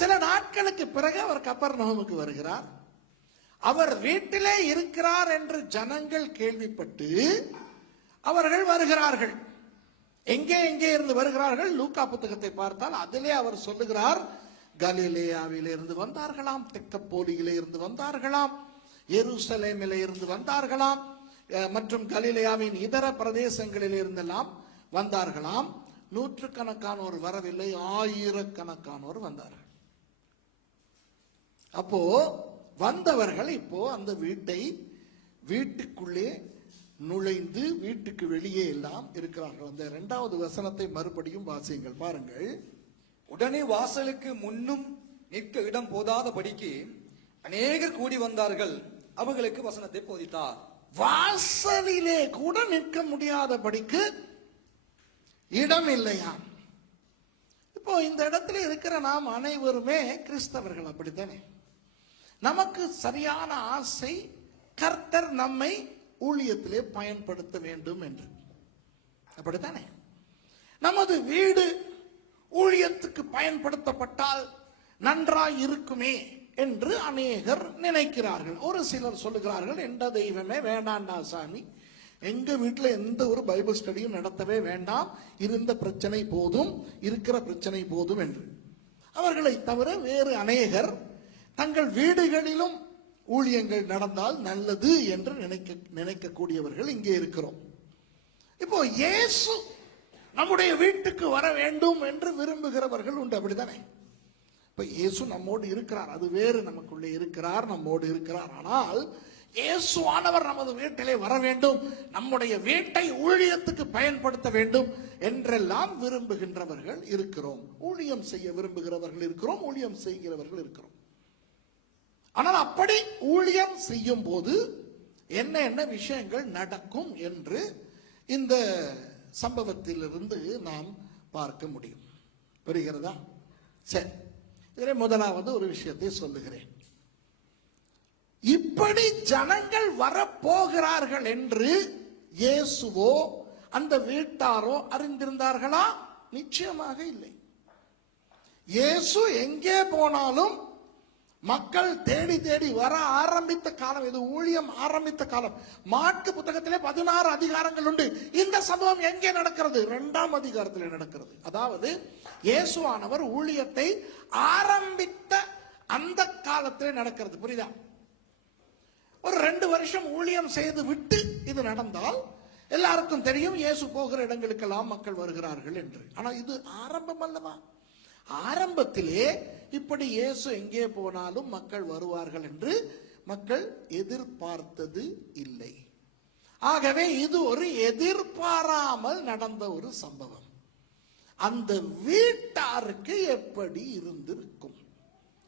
சில நாட்களுக்கு பிறகு அவர் கப்பர்நகூமுக்கு வருகிறார். அவர் வீட்டிலே இருக்கிறார் என்று ஜனங்கள் கேள்விப்பட்டு அவர்கள் வருகிறார்கள். எங்கே எங்கே இருந்து வருகிறார்கள்? லூக்கா புத்தகத்தை பார்த்தால் அதிலே அவர் சொல்லுகிறார், கலிலேயாவிலே இருந்து வந்தார்களாம், தெக்கப்போலியிலே இருந்து வந்தார்களாம், எருசலேமிலே இருந்து வந்தார்களாம், மற்றும் கலிலேயாவின் இதர பிரதேசங்களிலே இருந்தெல்லாம் வந்தார்களாம். நூற்றுக்கணக்கானோர் வரவில்லை, ஆயிரக்கணக்கானோர் வந்தார்கள். அப்போ வந்தவர்கள் இப்போ அந்த வீட்டுக்குள்ளே நுழைந்து வீட்டுக்கு வெளியே எல்லாம் இருக்கிறார்கள். அந்த 2வது வசனத்தை மறுபடியும் வாசியுங்கள், பாருங்கள். உடனே வாசலுக்கு முன்னும் நிற்க இடம் போதாதபடிக்கு அநேகர் கூடி வந்தார்கள், அவர்களுக்கு வசனத்தை போதித்தார். வாசலிலே கூட நிற்க முடியாதபடிக்கு இடம் இல்லையா? இப்போ இந்த இடத்துல இருக்கிற நாம் அனைவருமே கிறிஸ்தவர்கள், அப்படித்தானே? நமக்கு சரியான ஆசை கர்த்தர் நம்மை ஊழியத்திலே பயன்படுத்த வேண்டும் என்று, அப்படித்தானே? நமது வீடு ஊழியத்துக்கு பயன்படுத்தப்பட்டால் நன்றாய் இருக்குமே என்று அநேகர் நினைக்கிறார்கள். ஒரு சிலர் சொல்லுகிறார்கள், எந்த தெய்வமே வேண்டாண்டா சாமி, எங்க வீட்டில் எந்த ஒரு பைபிள் ஸ்டடியும் நடத்தவே வேண்டாம், இருந்த பிரச்சனை போதும், இருக்கிற பிரச்சனை போதும் என்று. அவர்களை தவிர வேறு அநேகர் தங்கள் வீடுகளிலும் ஊழியங்கள் நடந்தால் நல்லது என்று நினைக்கக்கூடியவர்கள் இங்கே இருக்கிறோம். இப்போ இயேசு நம்முடைய வீட்டுக்கு வர வேண்டும் என்று விரும்புகிறவர்கள் உண்டு, அப்படித்தானே? இப்ப இயேசு நம்மோடு இருக்கிறார், அது வேறு. நமக்குள்ளே இருக்கிறார், நம்மோடு இருக்கிறார். ஆனால் இயேசுவானவர் நமது வீட்டிலே வர வேண்டும், நம்முடைய வீட்டை ஊழியத்துக்கு பயன்படுத்த வேண்டும் என்றெல்லாம் விரும்புகின்றவர்கள் இருக்கிறோம். ஊழியம் செய்ய விரும்புகிறவர்கள் இருக்கிறோம், ஊழியம் செய்கிறவர்கள் இருக்கிறோம். ஆனால் அப்படி ஊழியம் செய்யும் போது என்ன என்ன விஷயங்கள் நடக்கும் என்று இந்த சம்பவத்திலிருந்து நாம் பார்க்க முடியும். புரிகிறதா? சரி, இதில் முதலாவது ஒரு விஷயத்தை சொல்லுகிறேன். இப்படி ஜனங்கள் வரப்போகிறார்கள் என்று இயேசுவோ அந்த வீட்டாரோ அறிந்திருந்தார்களா? நிச்சயமாக இல்லை. இயேசு எங்கே போனாலும் மக்கள் தேடி தேடி வர ஆரம்பித்த காலம் இது. ஊழியம் ஆரம்பித்த காலம். மாற்கு புத்தகத்திலே 16 அதிகாரங்கள் உண்டு. இந்த சம்பவம் எங்கே நடக்கிறது? 2ஆம் அதிகாரத்தில் நடக்கிறது. அதாவது இயேசுவானவர் ஊழியத்தை ஆரம்பித்த அந்த காலத்திலே நடக்கிறது. புரியுதா? ஒரு 2 வருஷம் ஊழியம் செய்து விட்டு இது நடந்தால் எல்லாருக்கும் தெரியும், இயேசு போகிற இடங்களுக்கெல்லாம் மக்கள் வருகிறார்கள் என்று. ஆனா இது ஆரம்பம் அல்லவா? ஆரம்பத்திலே இப்படி இயேசு எங்கே போனாலும் மக்கள் வருவார்கள் என்று மக்கள் எதிர்பார்த்தது இல்லை. ஆகவே இது ஒரு எதிர்பாராமல் நடந்த ஒரு சம்பவம். அந்த வீட்டாருக்கு எப்படி இருந்திருக்கும்?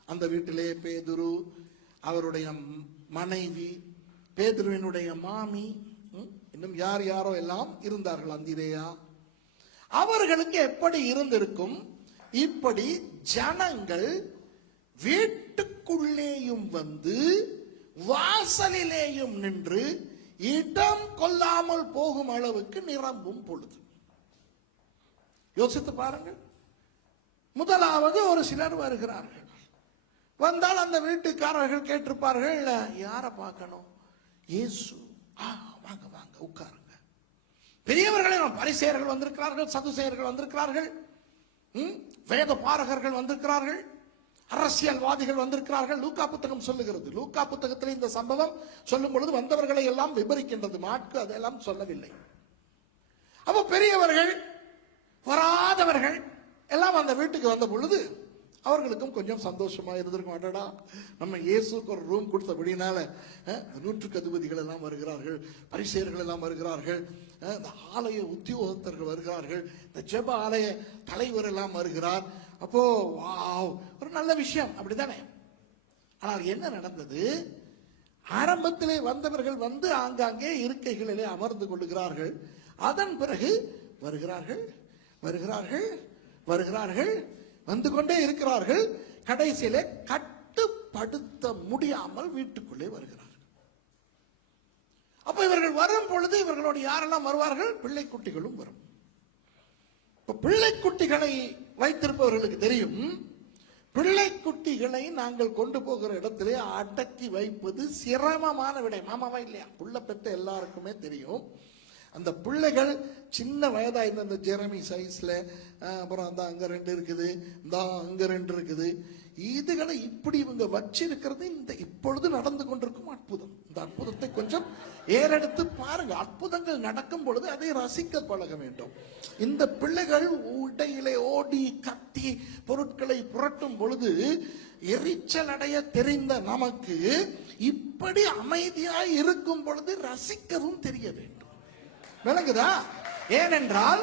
அந்த வீட்டிலே பேதுரு, அவருடைய மனைவி, பேதுருவினுடைய மாமி, இன்னும் யார் யாரோ எல்லாம் இருந்தார்கள், அந்திரேயா. அவர்களுக்கு எப்படி இருந்திருக்கும்? இப்படி ஜனங்கள் வீட்டுக்குள்ளேயும் வந்து வாசலிலேயும் நின்று இடம் கொள்ளாமல் போகும் அளவுக்கு நிரம்பும் பொழுது. யோசித்து பாருங்கள். முதலாவது ஒரு சிலர் வருகிறார்கள். வந்தால் அந்த வீட்டுக்காரர்கள் கேட்டிருப்பார்கள், யாரை பார்க்கணும்? இயேசு. வாங்க வாங்க உட்காருங்க. பெரியவர்களே, பரிசேயர்கள் வந்திருக்கிறார்கள், சதுசேயர்கள் வந்திருக்கிறார்கள், வேத பாரகர்கள் வந்திருக்கிறார்கள், அரசியல்வாதிகள் வந்திருக்கிறார்கள். லூக்கா புத்தகம் சொல்லுகிறது. லூக்கா புத்தகத்தில் இந்த சம்பவம் சொல்லும் பொழுது வந்தவர்களை எல்லாம் விவரிக்கின்றது. மாற்கு அதெல்லாம் சொல்லவில்லை. அப்போ பெரியவர்கள், வராதவர்கள் எல்லாம் அந்த வீட்டுக்கு வந்த பொழுது அவர்களுக்கும் கொஞ்சம் சந்தோஷமா இருந்திருக்கும். அடடா, நம்ம இயேசுக்கு ஒரு ரூம் கொடுத்தபடினால 100 அதிபதிகள் எல்லாம் வருகிறார்கள், பரிசேயர்கள் எல்லாம் வருகிறார்கள், இந்த ஆலய உத்தியோகத்தர்கள் வருகிறார்கள், இந்த ஜெப ஆலய தலைவர் எல்லாம் வருகிறார். அப்போ வாவ், ஒரு நல்ல விஷயம், அப்படித்தானே? ஆனால் என்ன நடந்தது? ஆரம்பத்திலே வந்தவர்கள் வந்து ஆங்காங்கே இருக்கைகளிலே அமர்ந்து கொள்ளுகிறார்கள். அதன் பிறகு வருகிறார்கள் வருகிறார்கள் வருகிறார்கள் வந்து கொண்டே இருக்கிறார்கள். கடைசியிலே கட்டுப்படுத்த முடியாமல் வீட்டுக்குள்ளே வருகிறார்கள். அப்ப இவர்கள் வரும் பொழுது இவர்களோடு யாரெல்லாம் வருவார்கள்? பிள்ளை குட்டிகளும் வரும். பிள்ளை குட்டிகளை வைத்திருப்பவர்களுக்கு தெரியும், பிள்ளை குட்டிகளை நாங்கள் கொண்டு போகிற இடத்திலே அடக்கி வைப்பது சிரமமான விடை. மாமாவா இல்லையா? புள்ள பெற்ற எல்லாருக்குமே தெரியும். அந்த பிள்ளைகள் சின்ன வயதா இருந்த அந்த ஜெரமி சைஸ்ல, அப்புறம் அந்த அங்க 2 இருக்குது, இந்த அங்க 2 இருக்குது, இதுகளை இப்படி இவங்க வச்சிருக்கிறது இந்த இப்பொழுது நடந்து கொண்டிருக்கும் அற்புதம். இந்த அற்புதத்தை கொஞ்சம் ஏறெடுத்து பாருங்க. அற்புதங்கள் நடக்கும் பொழுது அதை ரசிக்க பழக வேண்டும். இந்த பிள்ளைகள் உடையிலே ஓடி கத்தி பொருட்களை புரட்டும் பொழுது எரிச்சல் அடைய தெரிந்த நமக்கு இப்படி அமைதியாய் இருக்கும் பொழுது ரசிக்கவும் தெரிய வேண்டும். விளங்குதா? ஏனென்றால்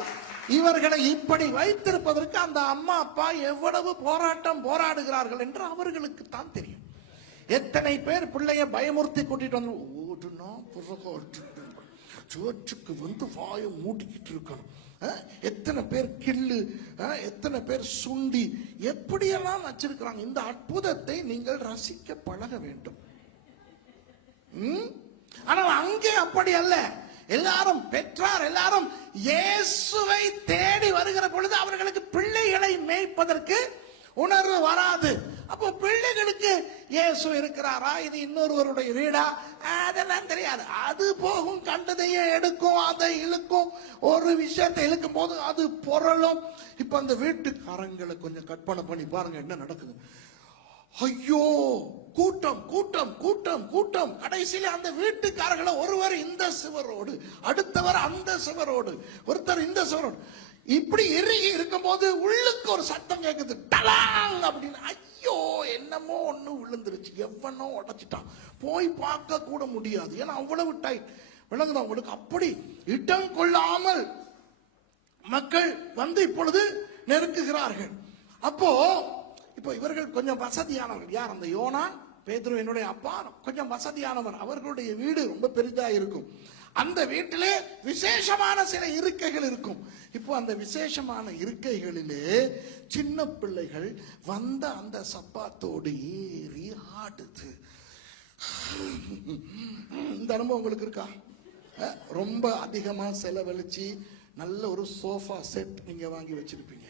இவர்களை இப்படி வைத்திருப்பதற்கு அந்த அம்மா அப்பா எவ்வளவு போராடுகிறார்கள் என்று அவர்களுக்கு தான் தெரியும். எத்தனை பேர் பிள்ளைய பயமுறுத்தி கூட்டிட்டு வந்து ஓடுனா சர்ச்சுக்கு வந்து வாயை மூடிக்கிட்டு இருக்கணும். எத்தனை பேர் கிள்ளு, எத்தனை பேர் சுண்டி, எப்படியெல்லாம் வச்சிருக்கிறாங்க. இந்த அற்புதத்தை நீங்கள் ரசிக்க பழக வேண்டும். ஆனால் அங்கே அப்படி அல்ல. எல்லாரும் பெற்றார், எல்லாரும் இயேசுவை தேடி வருகிற பொழுது அவர்களுக்கு பிள்ளைகளை மேய்ப்பதற்கு உணர்வு வராது. அப்போ பிள்ளைகளுக்கு இயேசு இருக்கிறாரா, இது இன்னொருவருடைய வீடா, அதெல்லாம் தெரியாது. அது போகும், கண்டதையே எடுக்கும், அதை இழுக்கும், ஒரு விஷயத்தை இழுக்கும் போது அது பொருளும். இப்ப அந்த வீட்டுக்காரங்களை கொஞ்சம் கற்பனை பண்ணி பாருங்க என்ன நடக்குது. ஐயோ, கூட்டம் கூட்டம் கூட்டம் கூட்டம். கடைசியில அந்த வீட்டுக்காரர்களை ஒருவர் இந்த சுவரோடு, அடுத்தவர் அந்த சுவரோடு, ஒருத்தர் இந்த சுவரோடு, இப்படி இறுகி இருக்கும் போது உள்ளுக்கு ஒரு சத்தம் கேட்குது, டலாங் அப்படின்னு. ஐயோ, என்னமோ ஒண்ணு விழுந்துருச்சு, எவனோ உடைச்சிட்டான். போய் பார்க்க கூட முடியாது, ஏன்னா அவ்வளவு டைட். விளங்குதா உங்களுக்கு? அப்படி இடம் கொள்ளாமல் மக்கள் வந்து இப்பொழுது நெருக்குகிறார்கள். அப்போ இப்போ இவர்கள் கொஞ்சம் வசதியானவர்கள். யார்? அந்த யோனா, பேதுரு என்னுடைய அப்பா கொஞ்சம் வசதியானவர். அவர்களுடைய வீடு ரொம்ப பெரிதா இருக்கும். அந்த வீட்டிலே விசேஷமான சில இருக்கைகள் இருக்கும். இப்போ அந்த விசேஷமான இருக்கைகளிலே சின்ன பிள்ளைகள் வந்த அந்த சப்பாத்தோடு ஏறி ஆடுது. இந்த அனுபவம் உங்களுக்கு இருக்கா? ரொம்ப அதிகமா செலவழிச்சு நல்ல ஒரு சோஃபா செட் நீங்க வாங்கி வச்சிருப்பீங்க.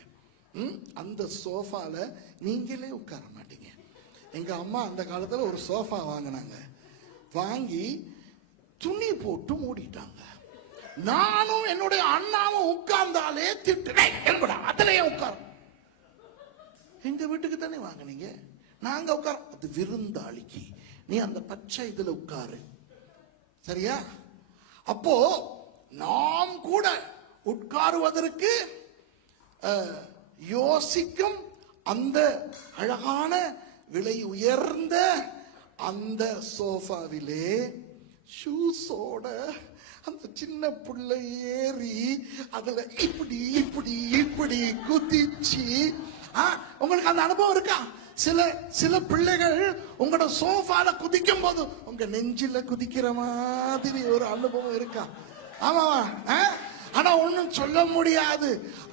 அந்த சோஃபால நீங்களே உட்கார மாட்டீங்க. எங்க அம்மா அந்த காலத்துல ஒரு சோஃபா வாங்கினாங்க. வாங்கி துணி போட்டு மூடிட்டாங்க. நானும் என்னுடைய அண்ணாவும் உட்கார்ந்தாலே திட்டுறேன், அதுலயே உட்கார. எங்க வீட்டுக்கு தானே வாங்கினீங்க, நாங்க உட்கார. அது விருந்தாளிக்கு, நீ அந்த பச்சை இதுல உட்காரு, சரியா? அப்போ நாம் கூட உட்காருவதற்கு யோசிக்கும் அந்த அழகான விலை உயர்ந்த அந்த சோஃபாவிலே ஷூஸோட அந்த சின்ன பிள்ளை ஏறி அதுல இப்படி இப்படி இப்படி குதிச்சு. உங்களுக்கு அந்த அனுபவம் இருக்கா? சில பிள்ளைகள் உங்களோட சோஃபால குதிக்கும் போது உங்க நெஞ்சில குதிக்கிற மாதிரி ஒரு அனுபவம் இருக்கா? ஆமாவா? ஆனா ஒண்ணும் சொல்ல முடியாது.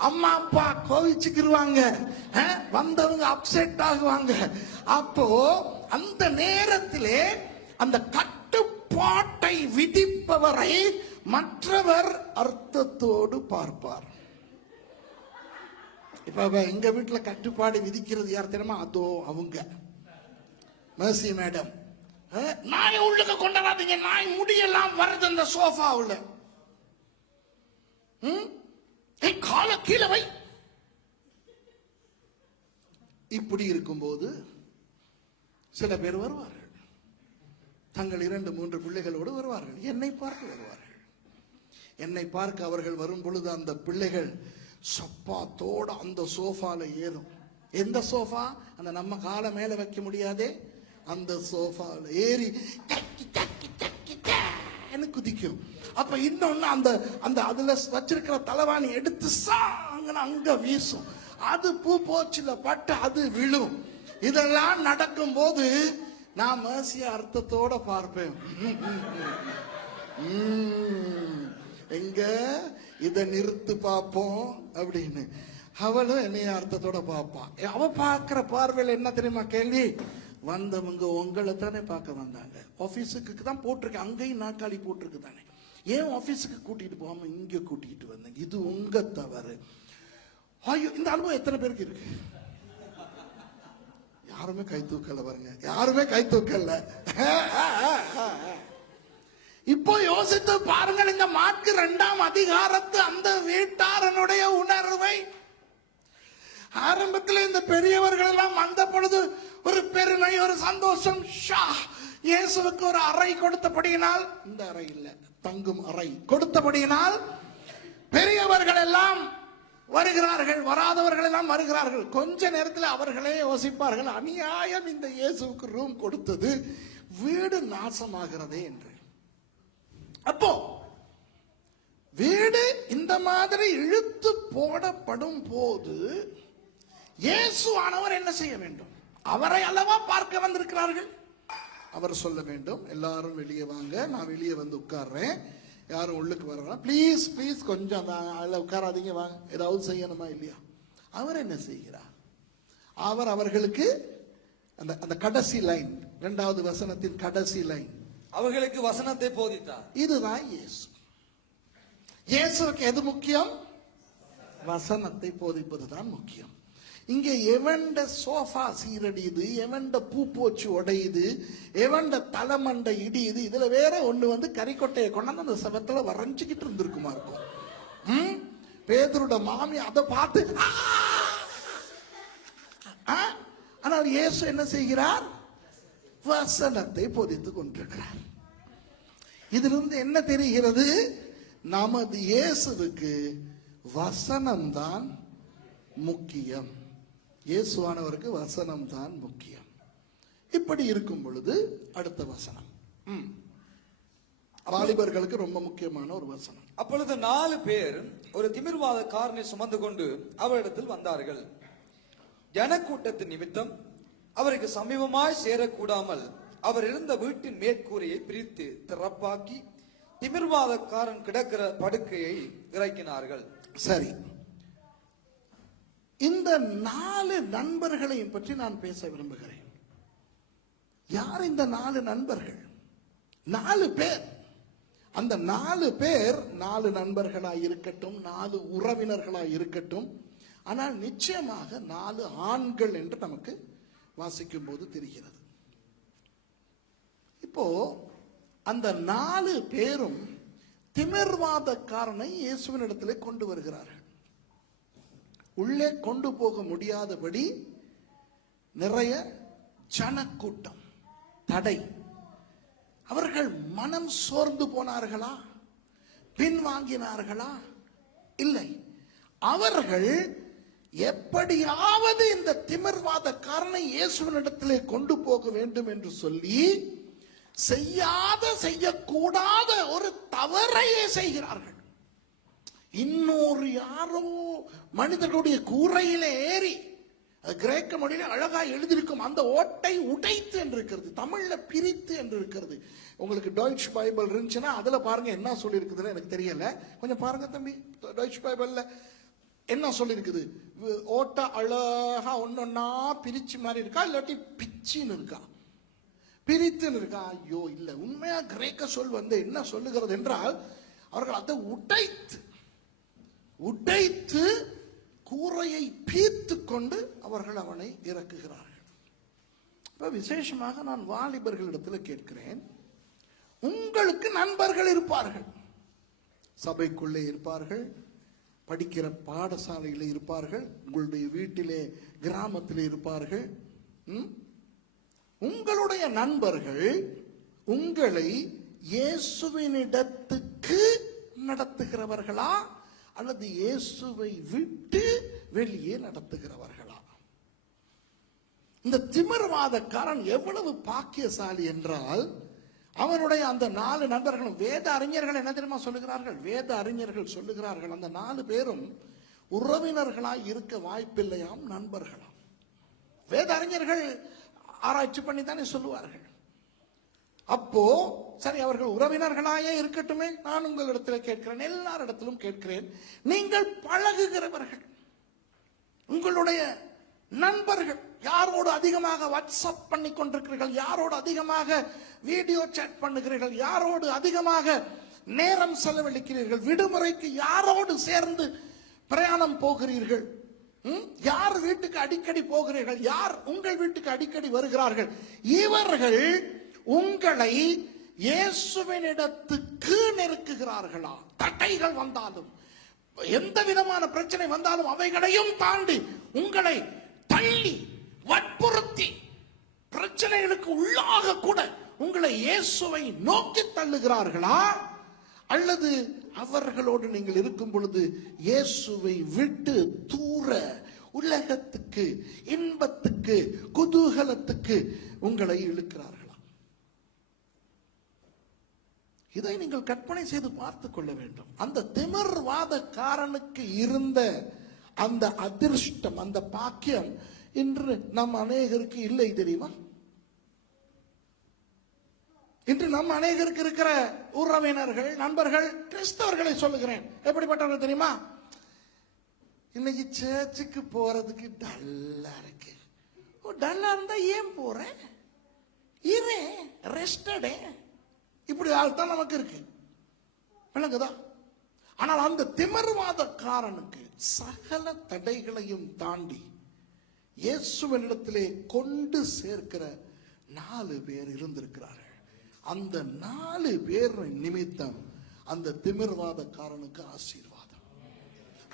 அம்மா அப்பா கோவிச்சுக்கிருவாங்க, வந்தவங்க அப்செட் ஆகுவாங்க. அப்போ அந்த நேரத்திலே அந்த கட்டுப்பாட்டை விதிப்பவரை மற்றவர் அர்த்தத்தோடு பார்ப்பார். இப்ப எங்க வீட்டுல கட்டுப்பாடு விதிக்கிறது யார் தெரியுமா? அதோ அவங்க மேர்சி மேடம். நாய் உள்ளுக்கு கொண்டாடாதீங்க, நாய் முடியெல்லாம் வருது அந்த சோஃபா உள்ள. கால கீழே வை. இப்படி இருக்கும்போது சில பேர் வருவார்கள், தங்கள் 2-3 பிள்ளைகளோடு வருவார்கள், என்னை பார்க்க வருவார்கள். என்னை பார்க்க அவர்கள் வரும் பொழுது அந்த பிள்ளைகள் சப்பாத்தோட அந்த சோஃபால ஏறும். எந்த சோஃபா? அந்த நம்ம காலை மேல வைக்க முடியாதே அந்த சோஃபால ஏறி குதிக்கும். அப்ப இன்னொன்னு அந்த அந்த அதுல வச்சிருக்கிற தலைவாணி எடுத்து சாங்கன்னு அங்க வீசும். அது பூ போச்சுல பட்டு அது விழும். இதெல்லாம் நடக்கும் போது நான் மேர்சியா அர்த்தத்தோட பார்ப்பேன். எங்க இத நிறுத்து பார்ப்போம் அப்படின்னு. அவளும் என்னைய அர்த்தத்தோட பார்ப்பான். அவ பார்க்கிற பார்வையில் என்ன தெரியுமா கேள்வி? வந்தவங்க உங்களை தானே பார்க்க வந்தாங்க, ஆபீஸுக்கு தான் போட்டிருக்கேன், அங்கேயும் நாற்காலி போட்டிருக்கு தானே, ஏன் ஆபீஸுக்கு கூட்டிட்டு போகாம இங்க கூட்டிட்டு வந்தேங்க, இது உங்க தவறு. ஐயோ, இந்த அனுபவம் எத்தனை பேருக்கு இருக்கு? யாருமே கை தூக்கல பாருங்க, யாருமே கை தூக்கல. இப்போ யோசித்து பாருங்கள், இந்த மாற்கு 2ஆம் அதிகாரத்து அந்த வீட்டாரனுடைய உணர்வை. ஆரம்பத்தில் இந்த பெரியவர்கள் எல்லாம் வந்த பொழுது ஒரு பெருமை, ஒரு சந்தோஷம். இயேசுவுக்கு ஒரு அறை கொடுத்தபடியினால், இந்த அறை இல்ல, தங்கும் அறை கொடுத்தபடியினால் பெரியவர்கள் எல்லாம் வருகிறார்கள், வராதவர்கள் எல்லாம் வருகிறார்கள். கொஞ்ச நேரத்தில் அவர்களே யோசிப்பார்கள், அநியாயம், இந்த இயேசுவுக்கு ரூம் கொடுத்தது, வீடு நாசமாகிறதே என்று. அப்போ வீடு இந்த மாதிரி இழுத்து போடப்படும் போது இயேசு ஆனவர் என்ன செய்ய வேண்டும்? அவரை அல்லவா பார்க்க வந்திருக்கிறார்கள். அவர் சொல்ல வேண்டும், எல்லாரும் வெளியே வாங்க, நான் வெளியே வந்து உட்கார்றேன், யாரும் உள்ளுக்கு வரலாம், ப்ளீஸ் ப்ளீஸ் கொஞ்சம் அதில் உட்காராதீங்க, வாங்க, ஏதாவது செய்யணுமா இல்லையா? அவர் என்ன செய்கிறார்? அவர் அவர்களுக்கு அந்த அந்த கடைசி லைன், 2வது வசனத்தின் கடைசி லைன், அவர்களுக்கு வசனத்தை போதித்தார். இதுதான் இயேசு. இயேசுவுக்கு எது முக்கியம்? வசனத்தை போதிப்பதுதான் முக்கியம். இங்கே எவண்ட சோஃபா சீரடியுது, எவண்ட பூ போச்சு உடையுது, எவண்ட தலைமண்டை இடியுது, இதுல வேற ஒண்ணு வந்து கறிக்கொட்டையை கொண்டாந்து அந்த சபத்துல வரைஞ்சுக்கிட்டு இருந்திருக்குமா இருக்கும். பேதுருட மாமி அதை பார்த்து, ஆனால் இயேசு என்ன செய்கிறார்? வசனத்தை போதித்துக் கொண்டிருக்கிறார். இதிலிருந்து என்ன தெரிகிறது? நமது இயேசுவுக்கு வசனம்தான் முக்கியம். இயேசுவானவருக்கு வசனம் தான் முக்கியம். இப்படி இருக்கும் பொழுது அடுத்த வசனம் வாலிபர்களுக்கு ரொம்ப முக்கியமான ஒரு வசனம். அப்பொழுது 4 பேர் ஒரு திமிர்வாதக்காரனை சுமந்து கொண்டு அவரிடத்தில் வந்தார்கள். ஜனக்கூட்டத்தின் நிமித்தம் அவருக்கு சமீபமாய் சேரக்கூடாமல் அவர் இருந்த வீட்டின் மேற்கூரையை பிரித்து திறப்பாக்கி திமிர்வாதக்காரன் கிடக்கிற படுக்கையை இறக்கினார்கள். சரி, இந்த 4 நண்பர்களையும் பற்றி நான் பேச விரும்புகிறேன். யார் இந்த 4 நண்பர்கள்? 4 பேர். அந்த 4 பேர் 4 நண்பர்களாய் இருக்கட்டும், 4 உறவினர்களாய் இருக்கட்டும், ஆனால் நிச்சயமாக 4 ஆண்கள் என்று நமக்கு வாசிக்கும் போது தெரிகிறது. இப்போ அந்த 4 பேரும் திமிர்வாதக்காரனை இயேசுவினிடத்திலே கொண்டு வருகிறார்கள். உள்ளே கொண்டு போக முடியாதபடி நிறைய ஜனக்கூட்டம், தடை. அவர்கள் மனம் சோர்ந்து போனார்களா? பின்வாங்கினார்களா? இல்லை. அவர்கள் எப்படியாவது இந்த திமிர்வாதக்காரனை இயேசுவினிடத்திலே கொண்டு போக வேண்டும் என்று சொல்லி செய்யக்கூடாத ஒரு தவறையே செய்கிறார்கள். இன்னொரு யாரோ மனிதனுடைய கூரையிலே ஏறி, அது கிரேக்க மொழியில அழகா எழுதியிருக்கும், அந்த ஓட்டை உடைத்து என்று இருக்கிறது, தமிழ்ல பிரித்து என்று இருக்கிறது. உங்களுக்கு டாய்ச் பைபிள் இருந்துச்சுன்னா அதுல பாருங்க என்ன சொல்லி இருக்குதுன்னு எனக்கு தெரியல, கொஞ்சம் பாருங்க தம்பி. டாய்ச் பைபிள்ல என்ன சொல்லி இருக்குது? ஓட்ட அழகா ஒன்னொன்னா பிரிச்சு மாதிரி இருக்கா, இல்லாட்டி பிச்சின்னு இருக்கா, பிரித்துன்னு இருக்கா? ஐயோ இல்ல, உண்மையா கிரேக்க சொல் வந்து என்ன சொல்லுகிறது என்றால், அவர்கள் அதை உடைத்து கூரையை பீத்து கொண்டு அவர்கள் அவனை இறக்குகிறார்கள். இப்ப விசேஷமாக நான் வாலிபர்களிடத்தில் கேட்கிறேன், உங்களுக்கு நண்பர்கள் இருப்பார்கள், சபைக்குள்ளே இருப்பார்கள், படிக்கிற பாடசாலையில் இருப்பார்கள், உங்களுடைய வீட்டிலே கிராமத்தில் இருப்பார்கள். உங்களுடைய நண்பர்கள் உங்களை இயேசுவினிடத்துக்கு நடத்துகிறவர்களா அல்லது இயேசுவை விட்டு வெளியே நடத்துகிறவர்களா? இந்த திமிர்வாதக்காரன் எவ்வளவு பாக்கியசாலி என்றால், அவனுடைய அந்த 4 நண்பர்களும், வேத அறிஞர்கள் என்ன தெரியுமா சொல்லுகிறார்கள்? வேத அறிஞர்கள் சொல்லுகிறார்கள், அந்த 4 பேரும் உறவினர்களாய் இருக்க வாய்ப்பில்லையாம், நண்பர்களாம். வேத அறிஞர்கள் ஆராய்ச்சி பண்ணி தானே சொல்லுவார்கள். அப்போ சரி, அவர்கள் உறவினர்களாயே இருக்கட்டுமே, நான் உங்களிடத்தில் கேட்கிறேன், எல்லாரிடத்திலும் கேட்கிறேன், நீங்கள் பழகுகிறவர்கள், உங்களுடைய நண்பர்கள், யாரோடு அதிகமாக வாட்ஸ்அப் பண்ணி கொண்டிருக்கிறீர்கள், யாரோடு அதிகமாக வீடியோ சாட் பண்ணுகிறீர்கள், யாரோடு அதிகமாக நேரம் செலவழிக்கிறீர்கள், விடுமுறைக்கு யாரோடு சேர்ந்து பிரயாணம் போகிறீர்கள், யார் வீட்டுக்கு அடிக்கடி போகிறீர்கள்? யார் உங்கள் வீட்டுக்கு அடிக்கடி வருகிறார்கள்? இவர்கள் உங்களை இயேசுவினிடத்துக்கு நெருக்குகிறார்களா? தடைகள் வந்தாலும், எந்த விதமான பிரச்சனை வந்தாலும் அவைகளையும் தாண்டி உங்களை தள்ளி வற்புறுத்தி பிரச்சனைகளுக்கு உள்ளாக கூட உங்களை இயேசுவை நோக்கி தள்ளுகிறார்களா? அல்லது அவர்களோடு நீங்கள் இருக்கும் பொழுது இயேசுவை விட்டு தூர உலகத்துக்கு, இன்பத்துக்கு, குதூகலத்துக்கு உங்களை இழுக்கிறார்களா? இதை நீங்கள் கற்பனை செய்து பார்த்துக் கொள்ள வேண்டும். அந்த திமிர்வாதக்காரனுக்கு இருந்த அந்த அதிர்ஷ்டம், அந்த பாக்கியம் இன்று நம் அநேகருக்கு இல்லை தெரியுமா? இன்று நம் அநேகருக்கு இருக்கிற உறவினர்கள், நண்பர்கள், கிறிஸ்தவர்களை சொல்லுகிறேன், எப்படிப்பட்டவர்கள் தெரியுமா? இன்னைக்கு சர்ச்சுக்கு போறதுக்கு டல்லா இருக்கு. டல்லா இருந்தா ஏன் போறேன், இரு ரெஸ்டடே, இப்படி ஆள்தான் நமக்கு இருக்கு, விளங்குதா? ஆனால் அந்த திமிர்வாதக்காரனுக்கு சகல தடைகளையும் தாண்டி இயேசுவினிடத்திலே கொண்டு சேர்க்கிற 4 பேர் இருந்திருக்கிறார்கள். அந்த 4 பேர் நிமித்தம் அந்த திமிர்வாதக்காரனுக்கு ஆசீர்வாதம்.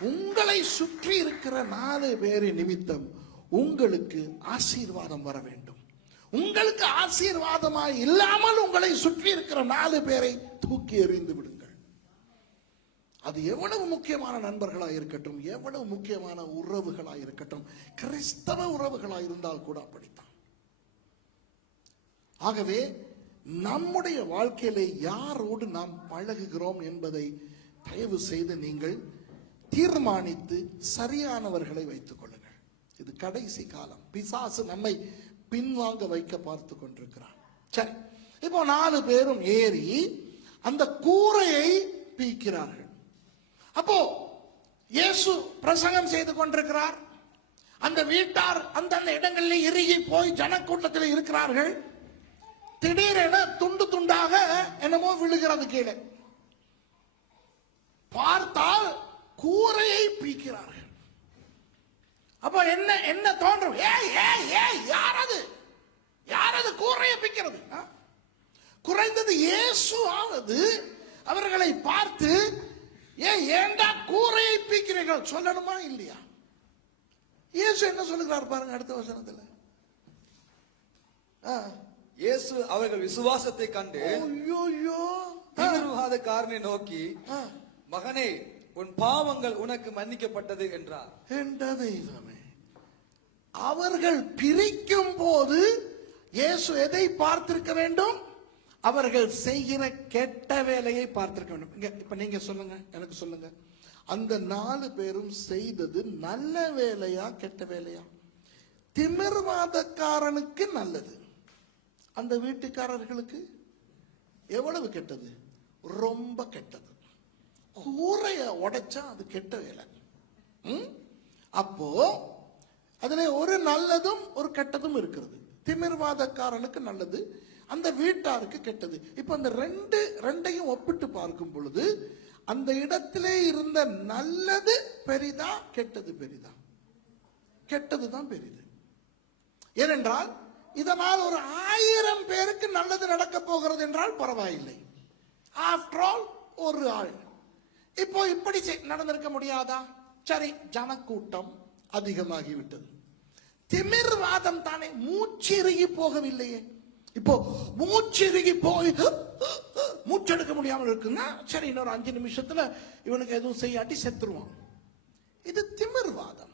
உங்களை சுற்றி இருக்கிற 4 பேரின் நிமித்தம் உங்களுக்கு ஆசீர்வாதம் வர வேண்டும். உங்களுக்கு ஆசீர்வாதமாய் இல்லாமல் உங்களை சுற்றி இருக்கிற 4 பேரை தூக்கி எறிந்து விடுங்கள். அது எவ்வளவு முக்கியமான நண்பர்களாக இருக்கட்டும், எவ்வளவு முக்கியமான உறவுகளாக இருக்கட்டும், கிறிஸ்தவ உறவுகளாக இருந்தால் கூட அப்படித்தான். ஆகவே நம்முடைய வாழ்க்கையிலே யாரோடு நாம் பழகுகிறோம் என்பதை தயவு செய்து நீங்கள் தீர்மானித்து சரியானவர்களை வைத்துக் கொள்ளுங்கள். இது கடைசி காலம். பிசாசு நம்மை பின்வாங்க வைக்க பார்த்து கொண்டிருக்கிறான். சரி, இப்போ 4 பேரும் ஏறி அந்த கூரையை பீக்கிறார்கள். அப்போ இயேசு பிரசங்கம் செய்து கொண்டிருக்கிறார். அந்த வீட்டார் அந்தந்த இடங்களில் இறுகி போய் ஜனக்கூட்டத்தில் இருக்கிறார்கள். திடீரென துண்டு துண்டாக என்னமோ விழுகிறது கீழே. பார்த்தால் கூரையை பீக்கிறார்கள். அப்ப என்ன என்ன தோன்றும்? யாரது கூரையை பீக்கிறது? குறைந்தது இயேசு ஆவது அவர்களை பார்த்து ஏண்டா கூரையை பீக்கிறீர்கள் சொல்லணுமா இல்லையா? இயேசு என்ன சொல்லுகிறார் பாருங்க அடுத்த வசனத்தில். இயேசு அவர்கள் விசுவாசத்தை கண்டு திமிர்வாதக்காரனை நோக்கி, மகனே, உன் பாவங்கள் உனக்கு மன்னிக்கப்பட்டது என்றார். என்ற தெய்வமே, அவர்கள் பிரிக்கும் போது இயேசு எதை பார்த்திருக்க வேண்டும்? அவர்கள் செய்கிற கெட்ட வேலையை பார்த்திருக்க வேண்டும். இப்ப நீங்க சொல்லுங்க, எனக்கு சொல்லுங்க, அந்த 4 பேரும் செய்தது நல்ல வேலையா கெட்ட வேலையா? திமிர்வாதக்காரனுக்கு நல்லது, அந்த வீட்டுக்காரர்களுக்கு எவ்வளவு கெட்டது? ரொம்ப கெட்டது. கூரைய உடைச்சா அது கெட்ட வேலை. அப்போ அதுல ஒரு நல்லதும் ஒரு கெட்டதும் இருக்கிறது. திமிர்வாதக்காரனுக்கு நல்லது, அந்த வீட்டாருக்கு கெட்டது. இப்ப அந்த ரெண்டையும் ஒப்பிட்டு பார்க்கும் பொழுது அந்த இடத்திலே இருந்த நல்லது பெரிதா கெட்டது பெரிதா? கெட்டதுதான் பெரிது. ஏனென்றால் இதனால் ஒரு 1000 பேருக்கு நல்லது நடக்க போகிறது என்றால் பரவாயில்லை. ஆஃப்டர் ஆல் ஒரு ஆள். இப்போ இப்படி நடந்திருக்க முடியாதா? சரி, ஜனக்கூட்டம் அதிகமாகிவிட்டது. திமிர்வாதம் தானே, மூச்சிறுகி போகவில்லையே. இப்போ மூச்சிறுகி போய் மூச்செடுக்க முடியாமல் இருக்குன்னா சரி, இன்னொரு 5 நிமிஷத்துல இவனுக்கு எதுவும் செய்யாட்டி செத்துருவான். இது திமிர்வாதம்.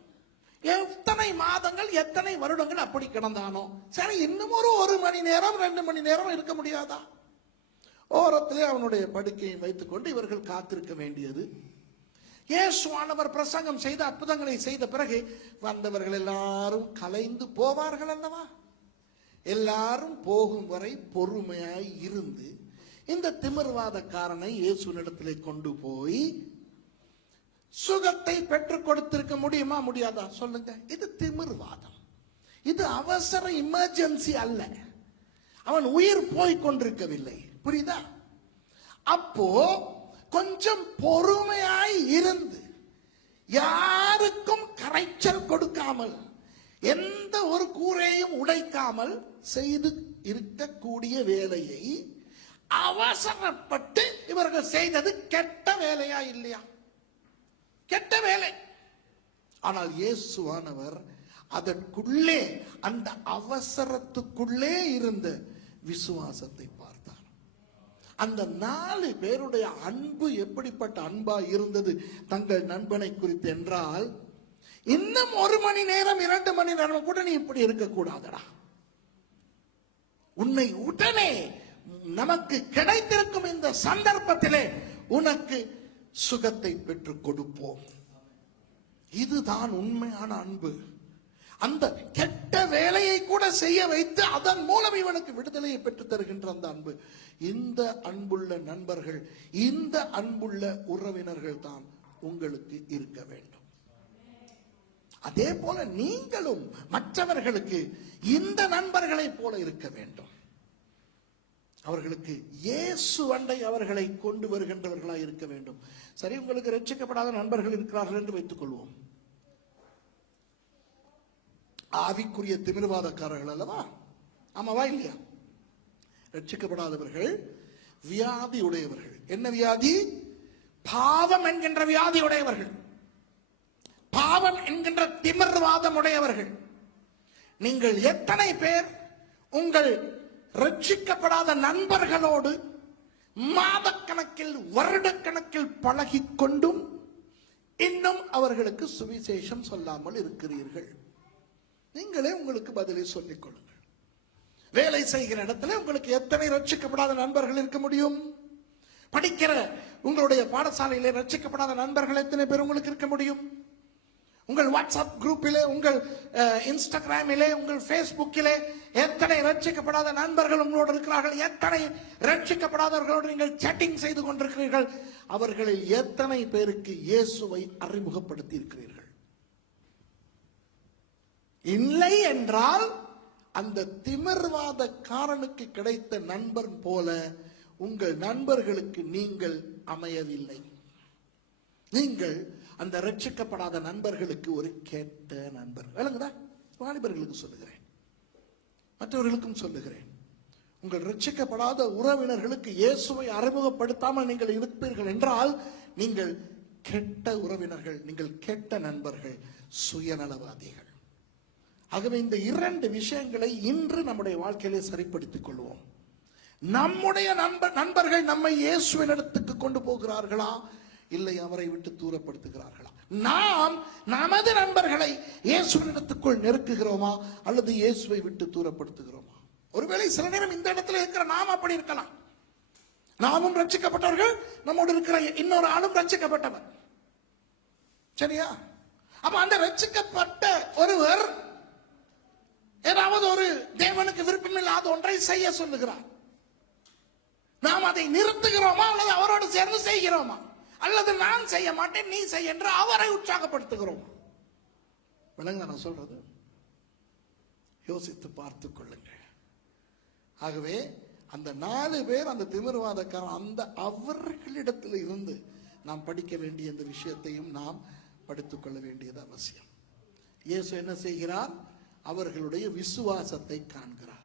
எத்தனை மாதங்கள், எத்தனை வருடங்கள் அப்படி கிடந்தானோ, சரி இன்னும் ஒரு 1 மணி நேரம் 2 மணி நேரம் இருக்க முடியாதா? ஓரத்திலே அவனுடைய படுக்கையை வைத்துக் கொண்டு இவர்கள் காத்திருக்க வேண்டியது. இயேசுவானவர் பிரசங்கம் செய்த அற்புதங்களை செய்த பிறகு வந்தவர்கள் எல்லாரும் கலைந்து போவார்கள் அல்லவா? எல்லாரும் போகும் வரை பொறுமையாய் இருந்து இந்த திமிர்வாதக்காரனை இயேசுவினிடத்திலே கொண்டு போய் சுகத்தை பெற்றுக் கொடுத்திருக்க முடியுமா? முடியாதா? சொல்லுங்க. இது திமிர்வாதம். இது அவசர எமர்ஜென்சி அல்ல. அவன் உயிர் போய் கொண்டிருக்கவில்லை. புரியுதா? அப்போ கொஞ்சம் பொறுமையாய் இருந்து யாருக்கும் கரைச்சல் கொடுக்காமல், எந்த ஒரு கூரையும் உடைக்காமல் செய்து இருக்கக்கூடிய வேலையை அவசரப்பட்டு இவர்கள் செய்தது கெட்ட வேலையா இல்லையா? கெட்ட வேலை. ஆனால் இயேசுவானவர் அதற்குள்ளே, அந்த அவசரத்துக்குள்ளே இருந்த விசுவாசத்தை பார்த்தார். அந்த 4 பேருடைய அன்பு எப்படிப்பட்ட அன்பா இருந்தது தங்கள் நண்பனை குறித்து என்றால், இன்னும் 1 மணி நேரம் 2 மணி நேரம் கூட நீ இப்படி இருக்கக்கூடாதடா, உன்னை உடனே நமக்கு கிடைத்திருக்கும் இந்த சந்தர்ப்பத்திலே உனக்கு சுகத்தை பெற்றுக் கொடுப்போம். இதுதான் உண்மையான அன்பு. அந்த கெட்ட வேலையை கூட செய்ய வைத்து அதன் மூலம் இவனுக்கு விடுதலையை பெற்றுத் தருகின்ற அந்த அன்பு. இந்த அன்புள்ள நண்பர்கள், இந்த அன்புள்ள உறவினர்கள் தான் உங்களுக்கு இருக்க வேண்டும். அதே போல நீங்களும் மற்றவர்களுக்கு இந்த நண்பர்களை போல இருக்க வேண்டும். அவர்களுக்கு இயேசு அண்டை அவர்களை கொண்டு வருகின்றவர்களாய் இருக்க வேண்டும். சரி, உங்களுக்கு ரட்சிக்கப்படாத நண்பர்கள் இருக்கிறார்கள் என்று வைத்துக் கொள்வோம். ஆவிக்குரிய திமிர்வாதக்காரர்கள் அல்லவா? ஆமாவா இல்லையா? ரட்சிக்கப்படாதவர்கள் வியாதி உடையவர்கள். என்ன வியாதி? பாவம் என்கின்ற வியாதி உடையவர்கள், பாவம் என்கின்ற திமிர்வாதம் உடையவர்கள். நீங்கள் எத்தனை பேர் உங்கள் ரட்சிக்கப்படாத நண்பர்களோடு மாதக்கணக்கில் வருடக்கணக்கில் பழகிக் கொண்டும் இன்னும் அவர்களுக்கு சுவிசேஷம் சொல்லாமல் இருக்கிறீர்கள்? நீங்களே உங்களுக்கு பதிலை சொல்லிக் கொள்ளுங்கள். வேலை செய்கிற இடத்துல உங்களுக்கு எத்தனை ரட்சிக்கப்படாத நண்பர்கள் இருக்க முடியும்? படிக்கிற உங்களுடைய பாடசாலையிலே ரட்சிக்கப்படாத நண்பர்கள் எத்தனை பேர் உங்களுக்கு இருக்க முடியும்? உங்கள் வாட்ஸ்அப் குரூப்பிலே, உங்கள் இன்ஸ்டாகிராமிலே, உங்கள் ஃபேஸ்புக்கிலே எத்தனை ரட்சிக்கப்படாத நண்பர்கள் உங்களோடு இருக்கிறார்கள்? எத்தனை ரட்சிக்கப்படாதவர்களோடு நீங்கள் சேட்டிங் செய்து கொண்டிருக்கிறீர்கள்? அவர்களில் எத்தனை பேருக்கு இயேசுவை அறிமுகப்படுத்தி இருக்கிறீர்கள்? இல்லை என்றால் அந்த திமிர்வாதக்காரனுக்கு கிடைத்த நண்பர் போல உங்கள் நண்பர்களுக்கு நீங்கள் அமையவில்லை. நீங்கள் அந்த ரட்சிக்கப்படாத நண்பர்களுக்கு ஒரு கெட்ட நண்பர். விளங்குதா? வாலிபர்களுக்கு சொல்லுகிறேன், மற்றவர்களுக்கும் சொல்லுகிறேன். உங்கள் ரட்சிக்கப்படாத உறவினர்களுக்கு இயேசுவை அறிமுகப்படுத்தாமல் நீங்கள் இருப்பீர்கள் என்றால் நீங்கள் கெட்ட உறவினர்கள், நீங்கள் கெட்ட நண்பர்கள், சுயநலவாதிகள். ஆகவே இந்த 2 விஷயங்களை இன்று நம்முடைய வாழ்க்கையிலே சரிப்படுத்திக் கொள்வோம். நம்முடைய நண்பர்கள் நம்மை இயேசுவின் இடத்துக்கு கொண்டு போகிறார்களா, இல்லை அவரை விட்டு தூரப்படுத்துகிறார்களா? நாம் நமது நண்பர்களை இயேசுவின் இடத்துக்குள் நெருக்குகிறோமா, அல்லது இயேசுவை விட்டு தூரப்படுத்துகிறோமா? ஒருவேளை சில நேரம் இந்த இடத்துல இருக்கிற நாம் அப்படி இருக்கலாம். நாமும் ரட்சிக்கப்பட்டவர்கள், நம்மோடு இருக்கிற இன்னொரு ஆளும் ரட்சிக்கப்பட்டவர். சரியா? அப்ப அந்த ரட்சிக்கப்பட்ட ஒருவர் ஏதாவது ஒரு தேவனுக்கு விருப்பமில்லாத ஒன்றை செய்ய சொல்லுகிறார். நாம் அதை நிறுத்துகிறோமா, அல்லது அவரோடு சேர்ந்து செய்கிறோமா, அல்லது நான் செய்ய மாட்டேன் நீ செய்ய என்று அவரை உற்சாகப்படுத்துகிறோம்? விளங்க நான் சொல்றது? யோசித்து பார்த்துக் கொள்ளுங்கள். ஆகவே அந்த 4 பேர், அந்த திமிர்வாதக்காரன், அந்த அவர்களிடத்தில் இருந்து நாம் படிக்க வேண்டிய இந்த விஷயத்தையும் நாம் படித்துக் கொள்ள வேண்டியது அவசியம். இயேசு என்ன செய்கிறார்? அவர்களுடைய விசுவாசத்தை காண்கிறார்.